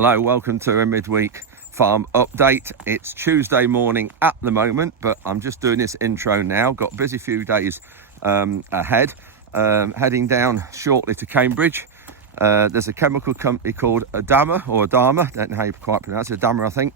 Hello, welcome to a midweek farm update. It's Tuesday morning at the moment, but I'm just doing this intro now. Got a busy few days ahead. Heading down shortly to Cambridge. There's a chemical company called Adama, don't know how you quite pronounce it, Adama I think,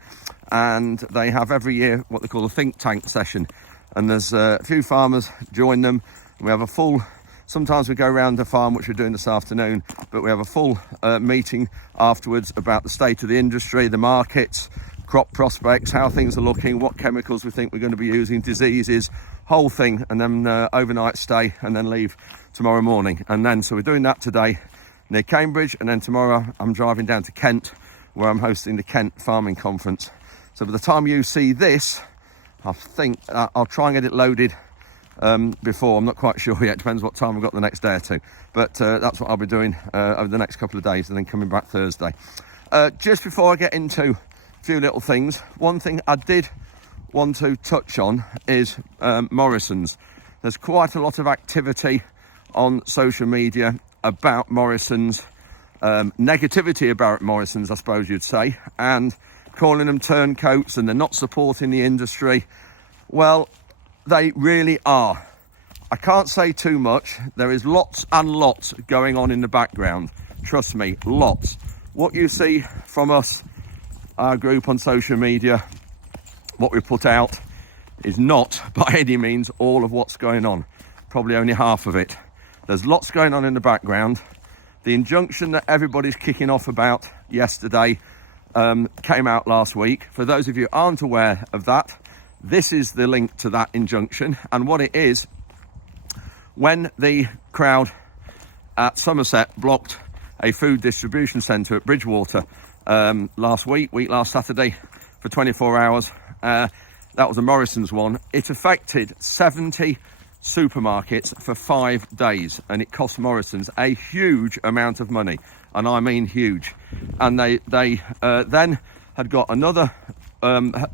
and they have every year what they call a think tank session, and there's a few farmers join them. We have a full, sometimes we go around the farm, which we're doing this afternoon, but we have a full meeting afterwards about the state of the industry, the markets, crop prospects, how things are looking, what chemicals we think we're going to be using, diseases, whole thing, and then overnight stay and then leave tomorrow morning. And then so we're doing that today near Cambridge, and then tomorrow I'm driving down to Kent where I'm hosting the Kent Farming Conference. So by the time you see this, I think I'll try and get it loaded before. I'm not quite sure yet, depends what time I've got the next day or two, but that's what I'll be doing over the next couple of days, and then coming back Thursday. Just before I get into a few little things, one thing I did want to touch on is Morrison's. There's quite a lot of activity on social media about Morrison's, negativity about Morrison's I suppose you'd say, and calling them turncoats and they're not supporting the industry. Well, they really are. I can't say too much. There is lots and lots going on in the background. Trust me, lots. What you see from us, our group on social media, what we put out, is not by any means all of what's going on. Probably only half of it. There's lots going on in the background. The injunction that everybody's kicking off about yesterday came out last week. For those of you who aren't aware of that, this is the link to that injunction, and what it is, when the crowd at Somerset blocked a food distribution centre at Bridgewater last Saturday for 24 hours, that was a Morrison's one. It affected 70 supermarkets for 5 days, and it cost Morrison's a huge amount of money, and I mean huge. And they then had got another,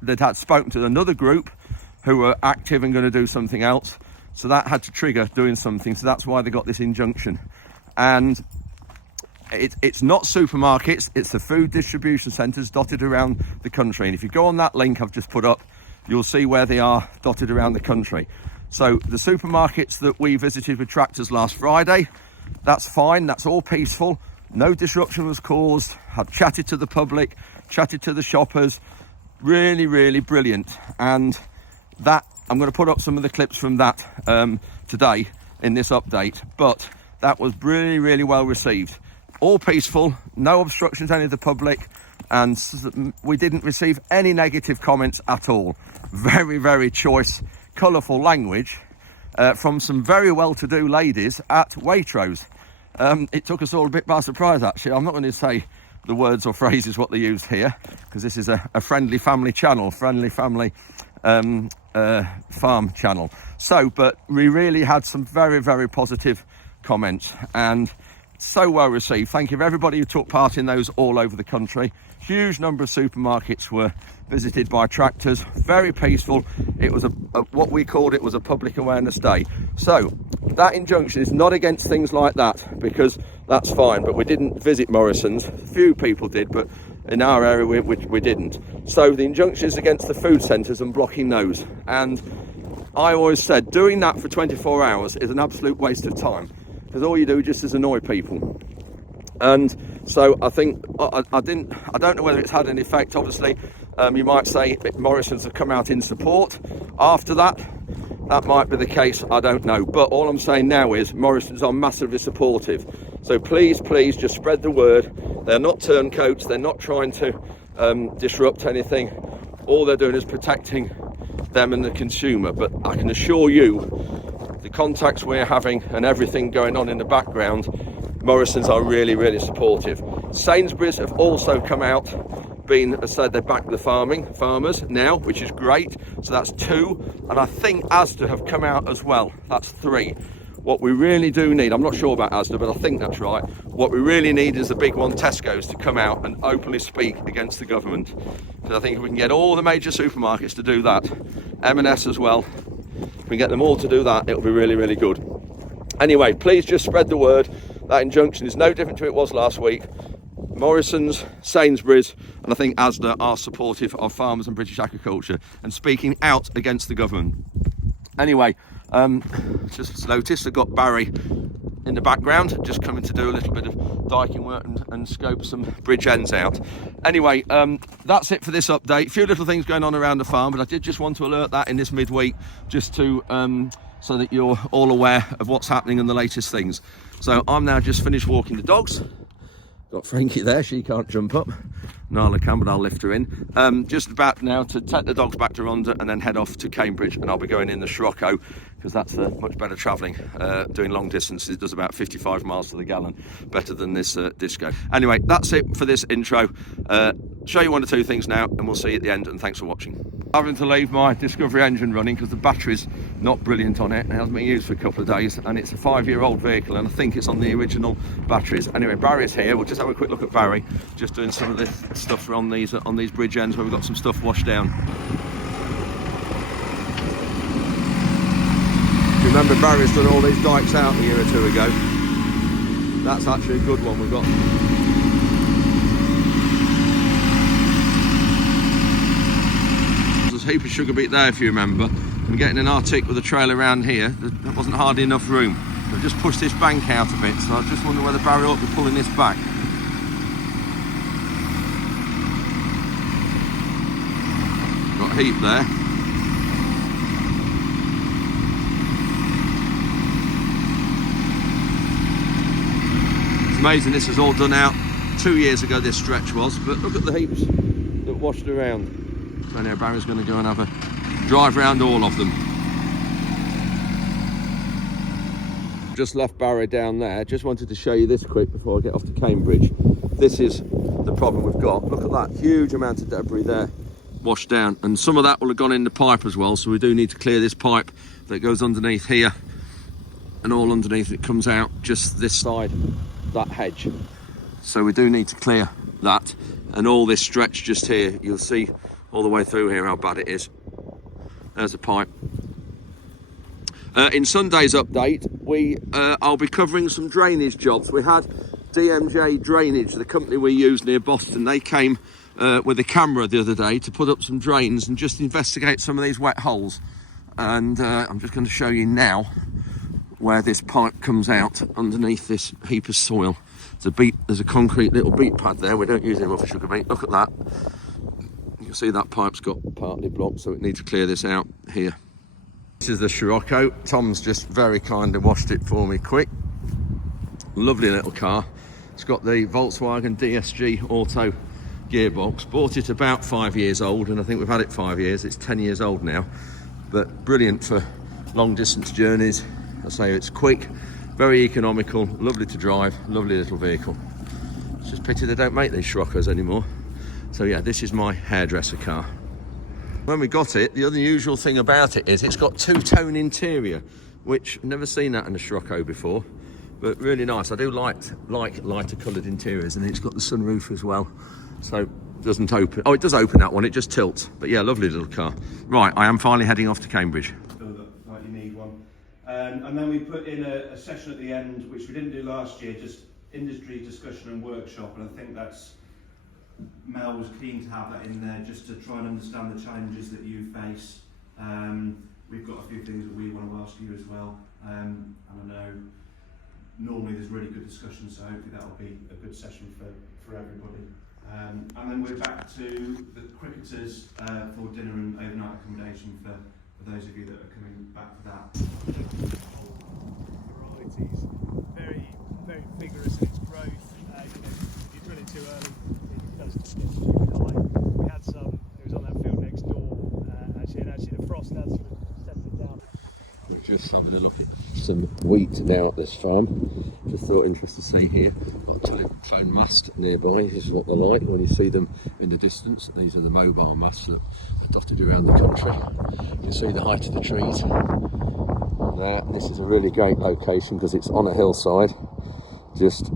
they'd had spoken to another group who were active and going to do something else, so that had to trigger doing something, so that's why they got this injunction. And it's not supermarkets, it's the food distribution centres dotted around the country, and if you go on that link I've just put up, you'll see where they are dotted around the country. So the supermarkets that we visited with tractors last Friday, that's fine, that's all peaceful, no disruption was caused. I've chatted to the public, chatted to the shoppers, really, really brilliant. And that, I'm going to put up some of the clips from that today in this update, but that was really, really well received. All peaceful, no obstruction to any of the public, and we didn't receive any negative comments at all. Very, very choice, colourful language from some very well-to-do ladies at Waitrose. It took us all a bit by surprise, actually. I'm not going to say the words or phrases what they used here, because this is a friendly family channel, friendly family farm channel. So, but we really had some very, very positive comments, and so well received. Thank you for everybody who took part in those all over the country. Huge number of supermarkets were visited by tractors, very peaceful. It was what we called it was a public awareness day. So that injunction is not against things like that, because that's fine, but we didn't visit Morrison's. Few people did, but in our area we didn't. So the injunction is against the food centres and blocking those, and I always said doing that for 24 hours is an absolute waste of time, because all you do just is annoy people. And so I think I don't know whether it's had an effect. Obviously you might say Morrison's have come out in support after that. That might be the case, I don't know, but all I'm saying now is Morrison's are massively supportive. So please just spread the word. They're not turncoats, they're not trying to disrupt anything. All they're doing is protecting them and the consumer. But I can assure you, the contacts we're having and everything going on in the background, Morrison's are really, really supportive. Sainsbury's have also come out, said they back the farmers now, which is great. So that's 2, and I think Asda have come out as well. That's 3. What we really do need, I'm not sure about Asda, but I think that's right. What we really need is the big one, Tesco's, to come out and openly speak against the government. Because I think if we can get all the major supermarkets to do that, M&S as well, if we get them all to do that, it'll be really, really good. Anyway, please just spread the word. That injunction is no different to it was last week. Morrison's, Sainsbury's and I think Asda are supportive of farmers and British agriculture and speaking out against the government. Anyway, just noticed I got Barry in the background, just coming to do a little bit of diking work and scope some bridge ends out. Anyway, that's it for this update. A few little things going on around the farm, but I did just want to alert that in this midweek, just to so that you're all aware of what's happening and the latest things. So I'm now just finished walking the dogs. Got Frankie there, she can't jump up. Nala can, but I'll lift her in. Just about now to take the dogs back to Rhondda and then head off to Cambridge, and I'll be going in the Scirocco because that's much better travelling. Doing long distances, it does about 55 miles to the gallon, better than this Disco. Anyway, that's it for this intro. Show you one or two things now and we'll see you at the end, and thanks for watching. Having to leave my Discovery engine running because the battery's not brilliant on it. It hasn't been used for a couple of days and it's a 5-year-old vehicle and I think it's on the original batteries. Anyway, Barry's here. We'll just have a quick look at Barry, just doing some of this stuff on these bridge ends where we've got some stuff washed down. Do you remember Barry's done all these dikes out a year or two ago? That's actually a good one we've got. There's a heap of sugar beet there if you remember. I'm getting an Arctic with a trail around here. There wasn't hardly enough room. I've just pushed this bank out a bit, so I just wonder whether Barry ought to be pulling this back. Got a heap there. It's amazing this was all done out 2 years ago, this stretch was, but look at the heaps that washed around. So now Barry's going to go and have a drive around all of them. Just left Barry down there. Just wanted to show you this quick before I get off to Cambridge. This is the problem we've got. Look at that huge amount of debris there washed down, and some of that will have gone in the pipe as well, so we do need to clear this pipe that goes underneath here, and all underneath it comes out just this side, that hedge. So we do need to clear that, and all this stretch just here, you'll see all the way through here how bad it is. There's a pipe. In Sunday's update, I'll be covering some drainage jobs. We had DMJ Drainage, the company we use near Boston. They came with a camera the other day to put up some drains and just investigate some of these wet holes. And I'm just going to show you now where this pipe comes out underneath this heap of soil. There's a concrete little beet pad there. We don't use it anymore for sugar beet. Look at that. You can see that pipe's got partly blocked, so it needs to clear this out here. This is the Scirocco. Tom's just very kindly washed it for me quick. Lovely little car. It's got the Volkswagen DSG Auto gearbox. Bought it about 5 years old, and I think we've had it 5 years. It's 10 years old now, but brilliant for long distance journeys. I say it's quick, very economical, lovely to drive, lovely little vehicle. It's just a pity they don't make these Sciroccos anymore. So yeah, this is my hairdresser car. When we got it, the unusual thing about it is it's got two-tone interior, which I've never seen that in a Scirocco before, but really nice. I do like lighter coloured interiors, and it's got the sunroof as well, so it doesn't open. Oh, it does open, that one, it just tilts. But yeah, lovely little car. Right, I am finally heading off to Cambridge. Like you need one. And then we put in a session at the end, which we didn't do last year, just industry discussion and workshop, and I think that's Mel was keen to have that in there just to try and understand the challenges that you face. We've got a few things that we want to ask you as well, and I know normally there's really good discussion, so hopefully that'll be a good session for everybody. And then we're back to the cricketers for dinner and overnight accommodation for those of you that are coming back to that. Varieties, very vigorous in its growth. If you drill it too early, it does just get too high. We had some, it was on that field next door, and actually the frost had sort of settled it down. We're just having a look at some wheat now at this farm. Just thought interesting to see here. Got a telephone mast nearby. This is what they're like when you see them in the distance. These are the mobile masts that are dotted around the country. You can see the height of the trees. This is a really great location because it's on a hillside, just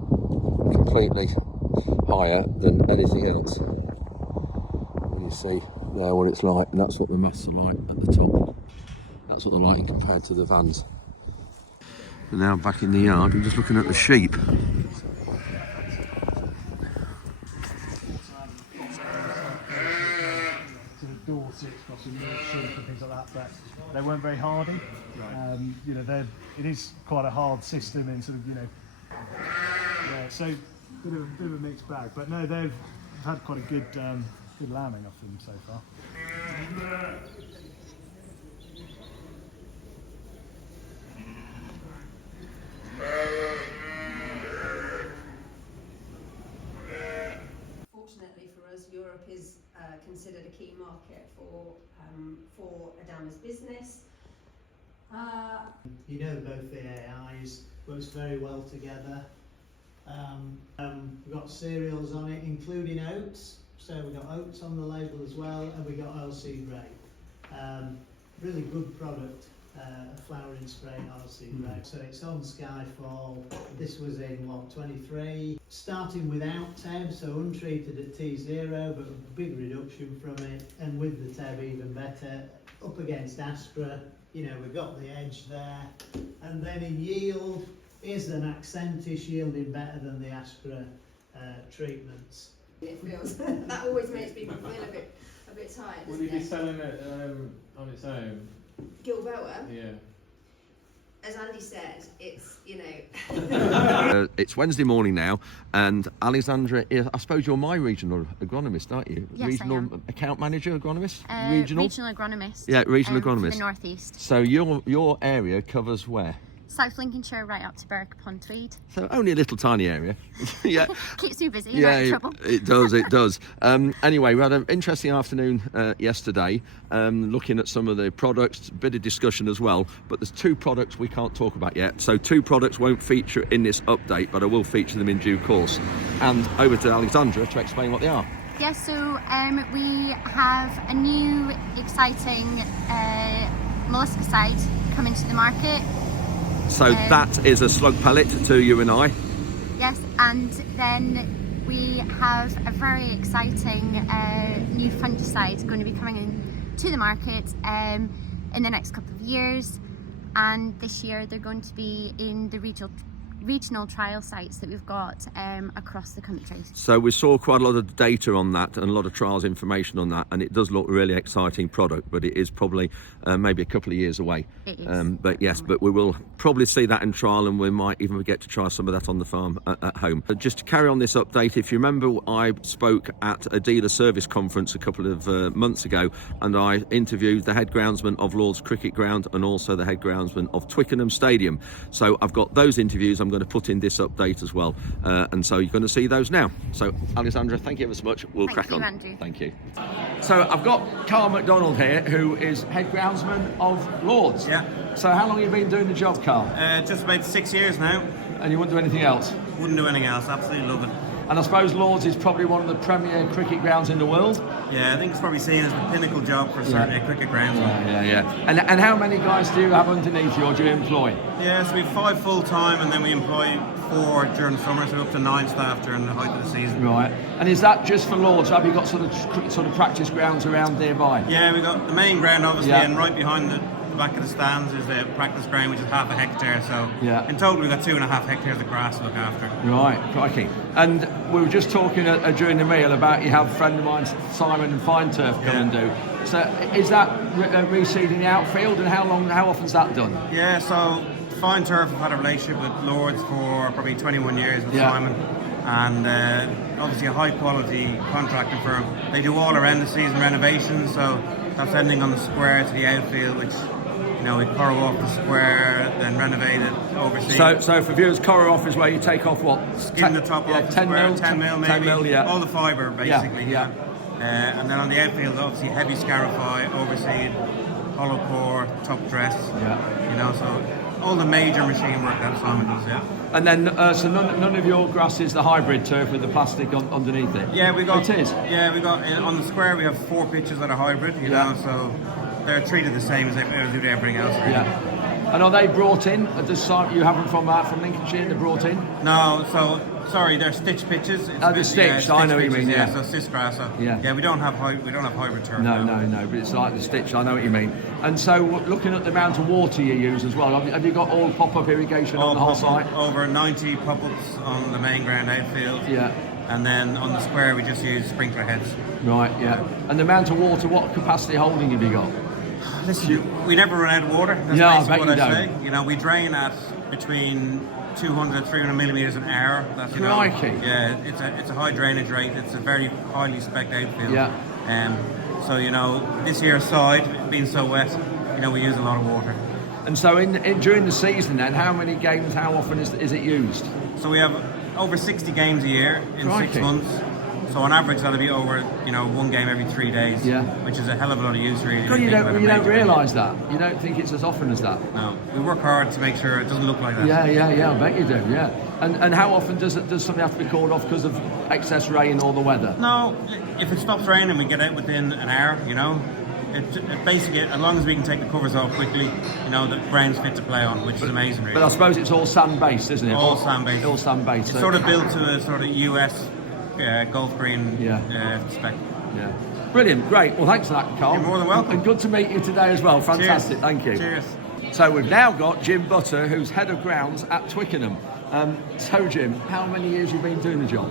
completely higher than anything else. And you see there what it's like, and that's what the masts are like at the top. That's what they're like compared to the vans. And now back in the yard, I'm just looking at the sheep. Dorsets, got some Yorkshire and things like that, but they weren't very hardy. Right. You know, it is quite a hard system in sort of, you know, yeah, so bit of a mixed bag. But no, they've had quite a good lambing off them so far. Fortunately for us, Europe is considered a key market for Adama's business. You know both the AIs, works very well together. We've got cereals on it, including oats. So we've got oats on the label as well, and we got oilseed rape. Really good product, a flowering spray oilseed rape. So it's on Skyfall. This was in 23. Starting without TEB, so untreated at T0, but a big reduction from it, and with the TEB even better. Up against Astra, you know, we've got the edge there. And then in yield, is an Accentis yielding better than the Astra treatments. It feels that always makes people feel a bit tired. Would you be selling it on its own? Gilboa, Yeah. as Andy said, it's, you know. It's Wednesday morning now, and Alexandra, I suppose you're my regional agronomist, aren't you? Yes, regional I am. Account manager, agronomist? Regional agronomist. Yeah, regional For agronomist. the northeast. So your area covers where? South Lincolnshire, right up to Berwick upon Tweed. So only a little tiny area. Yeah. Keeps you busy. Yeah, Right in trouble. it does, it does. Anyway, we had an interesting afternoon yesterday, looking at some of the products, a bit of discussion as well, but there's two products we can't talk about yet. So two products won't feature in this update, but I will feature them in due course. And over to Alexandra to explain what they are. Yes, so we have a new exciting molluscicide coming to the market. So that is a slug pellet to you and I. Yes, and then we have a very exciting new fungicide going to be coming in to the market in the next couple of years, and this year they're going to be in the regional trial sites that we've got across the country. So we saw quite a lot of data on that and a lot of trials information on that, and it does look a really exciting product, but it is probably maybe a couple of years away. It is. But yes, but we will probably see that in trial, and we might even get to try some of that on the farm at home. But just to carry on this update, if you remember, I spoke at a dealer service conference a couple of months ago, and I interviewed the head groundsman of Lord's Cricket Ground and also the head groundsman of Twickenham Stadium. So I've got those interviews. I'm going to put in this update as well, and so you're going to see those now. So Alexandra, thank you ever so much. We'll crack on. Andrew. Thank you. So I've got Carl McDonald here, who is head groundsman of Lord's. Yeah. So how long have you been doing the job, Carl? Just about 6 years now. And you wouldn't do anything else? Wouldn't do anything else. Absolutely love it. And I suppose Lord's is probably one of the premier cricket grounds in the world. Yeah, I think it's probably seen as the pinnacle job for certainly a cricket ground. Yeah. And how many guys do you have underneath you, or do you employ? Yeah, so we have 5 full time, and then we employ 4 during the summer, so up to 9 staff during the height of the season. Right. And is that just for Lord's? Have you got sort of practice grounds around nearby? Yeah, we got the main ground obviously, Yeah. and right behind the back of the stands is the practice ground, which is half a hectare. So Yeah. in total, we've got 2.5 hectares of grass to look after. Right, crikey. And we were just talking during the meal about you have a friend of mine, Simon, and Fine Turf come and do. So is that reseeding the outfield, and how often's that done? Yeah, so Fine Turf have had a relationship with Lord's for probably 21 years with Yeah. Simon, and obviously a high quality contracting firm. They do all our end of season renovations, so that's ending on the square to the outfield, which, you know, we corrow off the square, then renovate it, oversee. So for viewers, corrow off is where you take off what? Skin the top off the 10 square, mil, 10 mil maybe, 10 mil, yeah. all the fibre basically. Yeah. And then on the outfield, obviously heavy scarify, overseed, hollow core, top dress. Yeah. You know, so all the major machine work that Simon does, yeah. And then, so none of your grass is the hybrid turf with the plastic underneath it? Yeah, we got. It is? Yeah, we got, on the square we have 4 pitches that are hybrid, you know, so they're treated the same as they do everything else. Really. Yeah. And are they brought in at the site? You have them from Lincolnshire, they're brought in? No, so, sorry, they're stitch pitches. They're stitched, I know what you mean, yeah. So cisgrass. So, Yeah. we don't have hybrid turf. No, but it's like the stitch, I know what you mean. And so, looking at the amount of water you use as well, have you got all pop-up irrigation on the whole site? Over 90 pop-ups on the main ground outfield. Yeah. and then on the square we just use sprinkler heads. Right, yeah. And the amount of water, what capacity holding have you got? Listen, we never run out of water. That's Yeah, I basically bet what you I don't. say. You know, we drain at between 200 and 300 millimetres an hour. That's, you know, Crikey. yeah, it's a high drainage rate. It's a very highly spec'd outfield. Yeah. So, you know, this year's side, being so wet, you know, we use a lot of water. And so in during the season then, how many games, how often is it used? So we have over 60 games a year in Crikey. 6 months. So on average, that'll be over, you know, 1 game every 3 days. Yeah. Which is a hell of a lot of use, really. God, you don't realise that. You don't think it's as often as that. No, we work hard to make sure it doesn't look like that. Yeah, I bet you do, yeah. And how often does something have to be called off because of excess rain or the weather? No, if it stops raining, we get out within an hour, you know. It basically, as long as we can take the covers off quickly, you know, the ground's fit to play on, which is amazing, really. But I suppose it's all sand-based, isn't it? All sand-based. All sand-based. It's sort of built to a sort of US golf green spec. Yeah. Brilliant, great. Well, thanks for that, Carl. You're more than welcome. And good to meet you today as well. Fantastic, Cheers. Thank you. Cheers. So we've now got Jim Butter, who's head of grounds at Twickenham. So Jim, how many years you've been doing the job?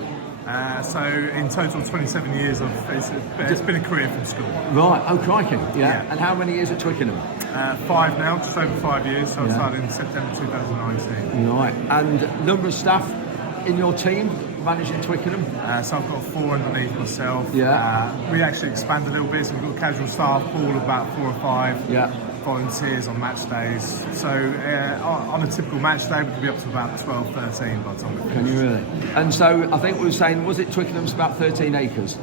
So in total 27 years it's been a career from school. Right, oh crikey, yeah. Yeah. And how many years at Twickenham? 5 now, just over 5 years, so Yeah. I started in September 2019. Right, and number of staff in your team managing Twickenham? So I've got 4 underneath myself. Yeah. We actually expand a little bit, so we've got a casual staff pool of about 4 or 5. Yeah. Volunteers on match days. So on a typical match day, we could be up to about 12, 13 by the time we finish. Can you really? And so I think we were saying, was it Twickenham's about 13 acres?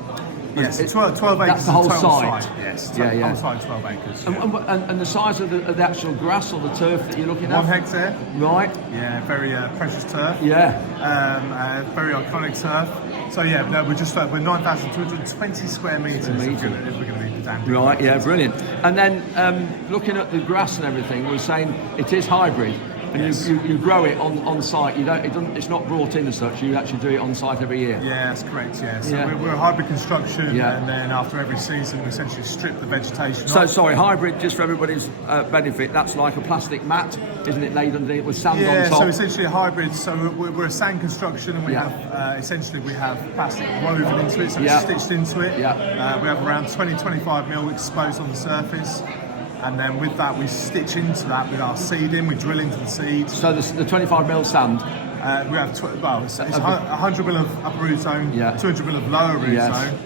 Yes, It's- 12 acres. that's the whole is total site. Yes, Yeah, yeah. whole site 12 acres. And the size of the actual grass or the turf that you're looking at? 1 hectare. Right, Yeah, very precious turf. yeah. Very iconic turf. So yeah, no, we're 9,220 square metres if we're going to be damn good. Right, yeah, brilliant. And then looking at the grass and everything, we're saying it is hybrid, and Yes. you grow it on site. It's not brought in as such. You actually do it on site every year. Yeah, that's correct. Yeah, so Yeah. we're a hybrid construction, Yeah. and then after every season, we essentially strip the vegetation So off. sorry, hybrid, just for everybody's benefit, that's like a plastic mat, isn't it, laid underneath with sand Yeah, on top? so essentially a hybrid. So we're a sand construction, and we Yeah. have essentially we have plastic woven into it, so Yeah. it's stitched into it. Yeah. We have around 20-25 mil exposed on the surface, and then with that we stitch into that with our seeding. We drill into the seeds. So the 25 mil sand. We have it's 100 mil of upper root zone, Yeah. 200 mil of lower root Yes. zone,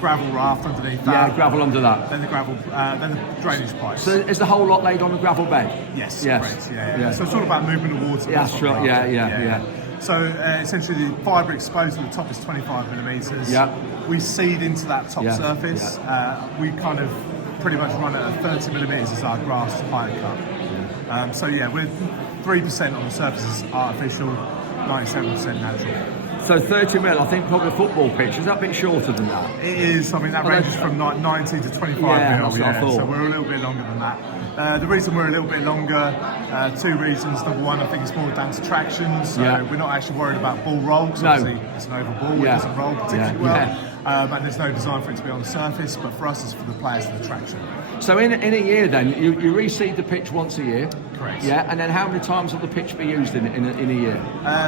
gravel raft underneath Yeah, that. gravel under that. Then the gravel, then the drainage pipes. So is the whole lot laid on a gravel bed? Yes, Yes. correct. Yeah. Yeah. So it's all about movement of water. Yeah, that's what sure. we're Yeah, after. yeah. So essentially, the fibre exposed at the top is 25 millimetres. Yeah. We seed into that top Yeah, surface. We kind of pretty much run at 30 millimetres as our grass height cut. So yeah, we're 3% on the surface is artificial, 97% natural. So 30 mil, I think probably a football pitch. Is that a bit shorter than that? It is. I mean, that Well, ranges from 90 to 25 Yeah, mil. that's what I thought. So we're a little bit longer than that. The reason we're a little bit longer, 2 reasons. Number one, I think it's more down to traction. So Yeah. we're not actually worried about ball roll. 'Cause No. obviously it's an oval ball. Yeah. It doesn't roll particularly Yeah, well. And there's no design for it to be on the surface. But for us, it's for the players and the traction. So in a year then, you reseed the pitch once a year? Correct. Yeah, and then how many times will the pitch be used in a year?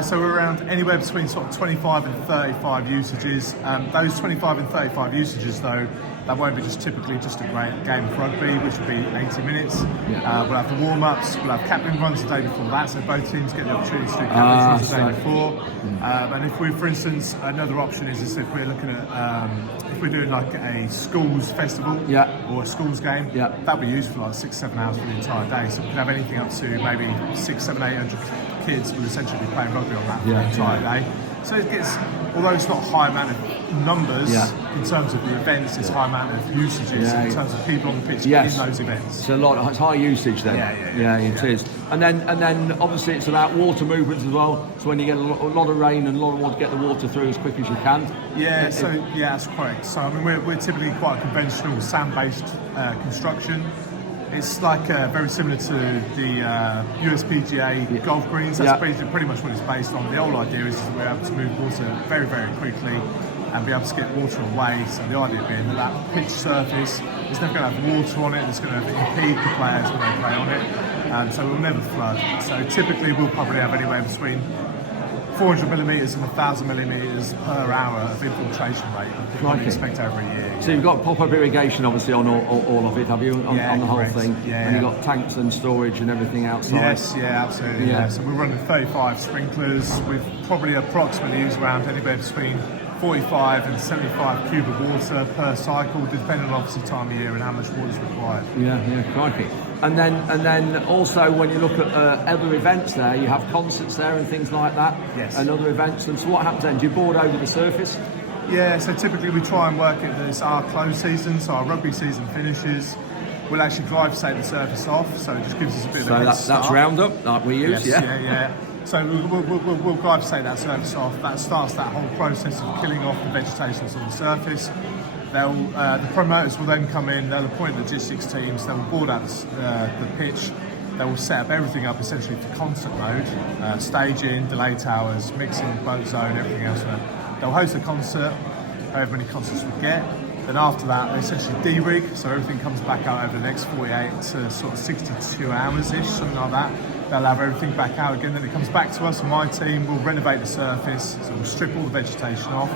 So we're around anywhere between sort of 25 and 35 usages. Those 25 and 35 usages, though, that won't be just typically just a great game of rugby, which will be 80 minutes. Yeah. We'll have the warm-ups, we'll have captain runs the day before that, so both teams get the opportunity to do captain Ah, runs the day so- before. And if we, for instance, another option is if we're looking at, if we're doing like a schools festival Yeah. or a schools game, Yeah. that'll be used for like 6-7 hours for the entire day. So we could have anything up to maybe 600, 700, 800 kids will essentially be playing rugby on that for Yeah, the entire day. So it gets, although it's not a high amount of numbers Yeah. in terms of the events, it's high amount of usages Yeah. in terms of people on the pitch Yes. in those events. It's a lot. It's high usage then. Yeah, it is. And then obviously it's about water movements as well. So when you get a lot of rain and a lot of water, get the water through as quick as you can. Yeah, so yeah, that's correct. So I mean, we're typically quite a conventional sand-based construction. It's like very similar to the USPGA golf greens. That's pretty much what it's based on. The whole idea is that we're able to move water very, very quickly and be able to get water away. So the idea being that pitch surface is never going to have water on it. It's going to impede the players when they play on it. So it will never flood. So typically we'll probably have anywhere between 400 millimetres and 1,000 millimetres per hour of infiltration rate. You Crikey. expect over a year. So you've got pop-up irrigation obviously on all of it, have you? On the whole correct. thing? Yeah, and you've yeah. got tanks and storage and everything outside? Yes, yeah, absolutely. Yeah. Yeah. So we're running 35 sprinklers with probably approximately use around anywhere between 45 and 75 cube of water per cycle, depending on obviously time of year and how much water is required. Yeah, crikey. And then also when you look at other events there, you have concerts there and things like that. Yes. And other events. And so what happens then? Do you board over the surface? Yeah, so typically we try and work it as our close season, so our rugby season finishes. We'll actually glyphosate the surface off, so it just gives us a bit of a head start. That's Roundup, like we use, Yes, yeah? yeah. So we'll glyphosate that surface off. That starts that whole process of killing off the vegetation that's on the surface. The promoters will then come in, they'll appoint logistics teams, they'll board out the pitch, they will set up everything up essentially for concert mode, staging, delay towers, mixing, boat zone, everything else. They'll host a concert, however many concerts we get. Then after that, they essentially de-rig, so everything comes back out over the next 48 to sort of 62 hours-ish, something like that. They'll have everything back out again, then it comes back to us and my team will renovate the surface, so we'll strip all the vegetation off,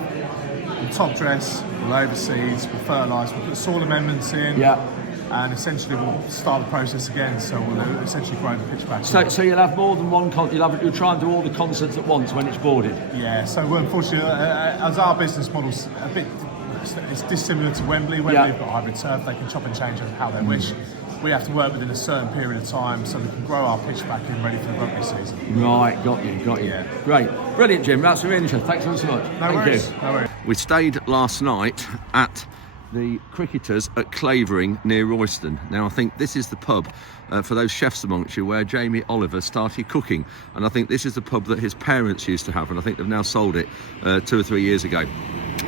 we'll top dress, we'll overseed, we'll fertilise, we'll put soil amendments in, and essentially we'll start the process again, so we'll essentially grow the pitch back. So you'll have more than one you'll try and do all the concerts at once when it's boarded? Yeah, so unfortunately, as our business model's a bit, it's dissimilar to Wembley. Wembley's got hybrid turf, they can chop and change how they wish. We have to work within a certain period of time so we can grow our pitch back in ready for the rugby season. Right, got you. Yeah. Great. Brilliant, Jim. That's really interesting. Thanks so much. No worries. We stayed last night at the Cricketers at Clavering near Royston. Now, I think this is the pub, for those chefs amongst you, where Jamie Oliver started cooking. And I think this is the pub that his parents used to have, and I think they've now sold it 2 or 3 years ago.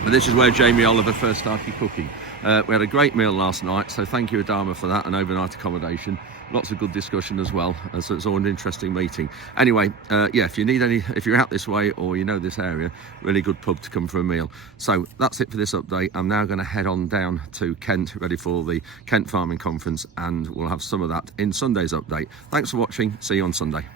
But this is where Jamie Oliver first started cooking. We had a great meal last night, so thank you, Adama, for that, and overnight accommodation. Lots of good discussion as well, so it's all an interesting meeting. Anyway, if you're out this way or you know this area, really good pub to come for a meal. So that's it for this update. I'm now going to head on down to Kent, ready for the Kent Farming Conference, and we'll have some of that in Sunday's update. Thanks for watching. See you on Sunday.